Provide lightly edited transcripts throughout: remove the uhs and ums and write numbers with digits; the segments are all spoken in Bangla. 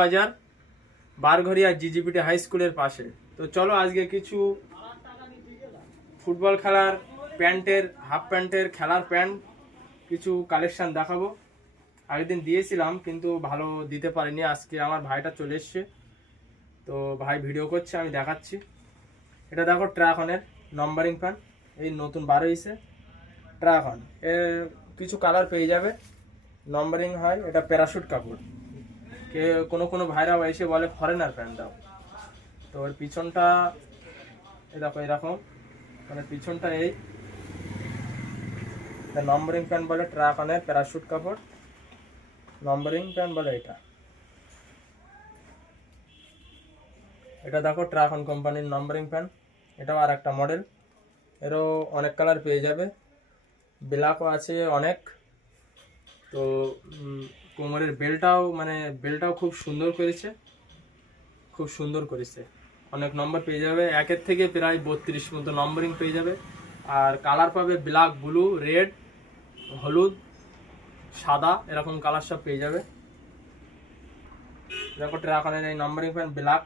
বাজার, বারঘরিয়া জিজিপিটি হাই স্কুলের পাশে। তো চলো আজকে কিছু ফুটবল খেলার প্যান্টের, হাফ প্যান্টের খেলার প্যান্ট কিছু কালেকশন দেখাবো। আগের দিন দিয়েছিলাম কিন্তু ভালো দিতে পারিনি। আজকে আমার ভাইটা চলে এসছে, তো ভাই ভিডিও করছে, আমি দেখাচ্ছি। এটা দেখো ট্রাকনের নাম্বারিং প্যান্ট, এই নতুন বার হয়েছে ট্রাকন। এর কিছু কালার পেয়ে যাবে, নাম্বারিং হয়। এটা প্যারাশুট কাপড়। কোনো ভাইরাও এসে বলে ফরেনার প্যান্ট দাও। তো ওর পিছনটা দেখো এরকম, মানে পিছনটা এই নাম্বারিং প্যান্ট বলে, ট্রাকনের প্যারাশুট কাপড় নাম্বারিং প্যান্ট বলে এটা। এটা দেখো ট্রাকন কোম্পানির নাম্বারিং প্যান্ট, এটাও আর একটা মডেল। এরও অনেক কালার পেয়ে যাবে, ব্ল্যাকও আছে অনেক। তো কোমরের বেল্টটাও খুব সুন্দর করেছে, অনেক নম্বর পেয়ে যাবে। একের থেকে প্রায় 32 মতো নম্বরিং পেয়ে যাবে। আর কালার পাবে ব্ল্যাক, ব্লু, রেড, হলুদ, সাদা, এরকম কালার সব পেয়ে যাবে। দেখো ট্রাকনের এই নম্বরিং প্যান্ট ব্ল্যাক।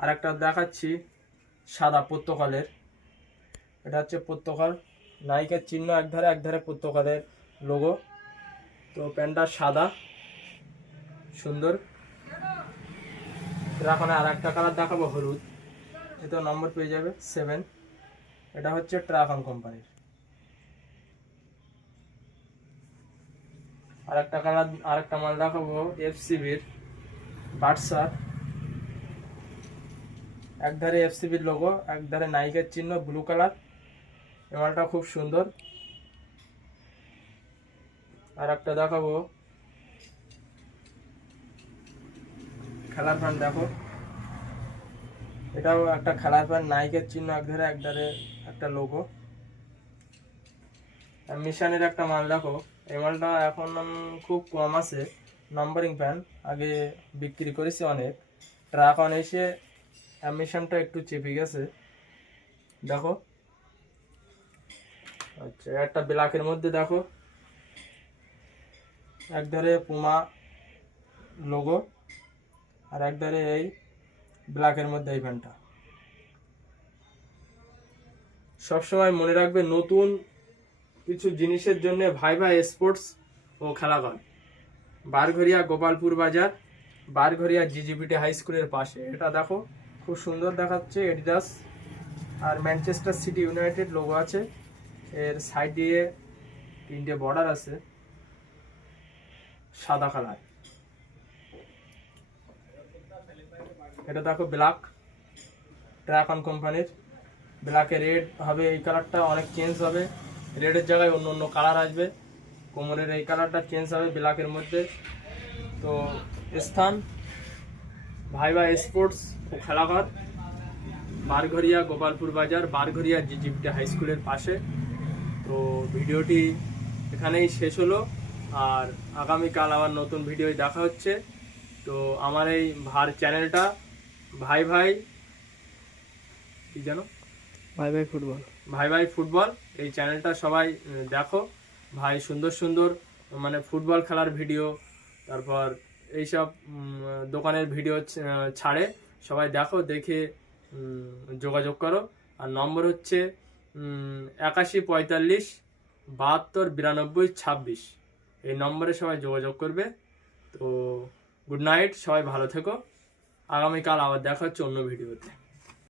আর একটা দেখাচ্ছি সাদা পর্তুগালের। এটা হচ্ছে পর্তুগাল, নাইকের চিহ্ন একধারে পর্তুগালের লোগো। তো প্যান্টটা সাদা সুন্দর। এখন আর একটা কালার দেখাবো হলুদ, এতে নম্বর পেয়ে যাবে 7। এটা হচ্ছে ট্রাকন কোম্পানির। আরেকটা মাল দেখাবো এফসিবির বাটসার। একধারে এফসিবির লোগো, একধারে নাইকের চিহ্ন, ব্লু কালার। এই মালটা খুব সুন্দর। আর একটা দেখাবো খেলার প্যান্ট, দেখো এটাও একটা খেলার প্যান্ট, নাইকের চিহ্ন একধারে একটা লোগো। মিশনের একটা মাল দেখো, এই মালটা এখন খুব কম আছে নাম্বারিং প্যান্ট, আগে বিক্রি করেছি অনেক। ট্রাকন এসে মিশনটা একটু চেপে গেছে, দেখো। আচ্ছা, একটা ব্ল্যাকের মধ্যে দেখো, একধারে পুমা লোগো, আর একধারে এই ব্ল্যাকের মধ্যে এই প্যান্টটা। সবসময় মনে রাখবে, নতুন কিছু জিনিসের জন্য ভাই স্পোর্টস ও খেলাঘর, বারঘরিয়া গোপালপুর বাজার, বারঘরিয়া জিজিপিটি হাই স্কুলের পাশে। এটা দেখো খুব সুন্দর দেখাচ্ছে, এডিডাস আর ম্যানচেস্টার সিটি ইউনাইটেড লোগো আছে। এর সাইড দিয়ে 3টে বর্ডার আছে সাদা কালার। এটা দেখো ব্ল্যাক, ট্রাকন কোম্পানির। ব্ল্যাকে রেড হবে, এই কালারটা অনেক চেঞ্জ হবে, রেডের জায়গায় অন্য কালার আসবে। কোমরের এই কালারটা চেঞ্জ হবে ব্ল্যাকের মধ্যে। তো স্থান ভাই স্পোর্টস ও খেলাঘর, বারঘরিয়া গোপালপুর বাজার, বারঘরিয়া জিজিপিটি হাই স্কুলের পাশে। তো ভিডিওটি এখানেই শেষ হলো, আর আগামীকাল আবার নতুন ভিডিও দেখা হচ্ছে। তো আমার এই চ্যানেলটা ভাই কি জানো, ভাই ফুটবল, এই চ্যানেলটা সবাই দেখো। ভাই সুন্দর মানে ফুটবল খেলার ভিডিও, তারপর এইসব দোকানের ভিডিও ছাড়ে, সবাই দেখো, দেখে যোগাযোগ করো। আর নম্বর হচ্ছে 81 45 72 92 26। এই নম্বরে সবাই যোগাযোগ করবে। তো গুড নাইট, সবাই ভালো থেকো। আগামীকাল আবার দেখা হচ্ছে অন্য ভিডিওতে।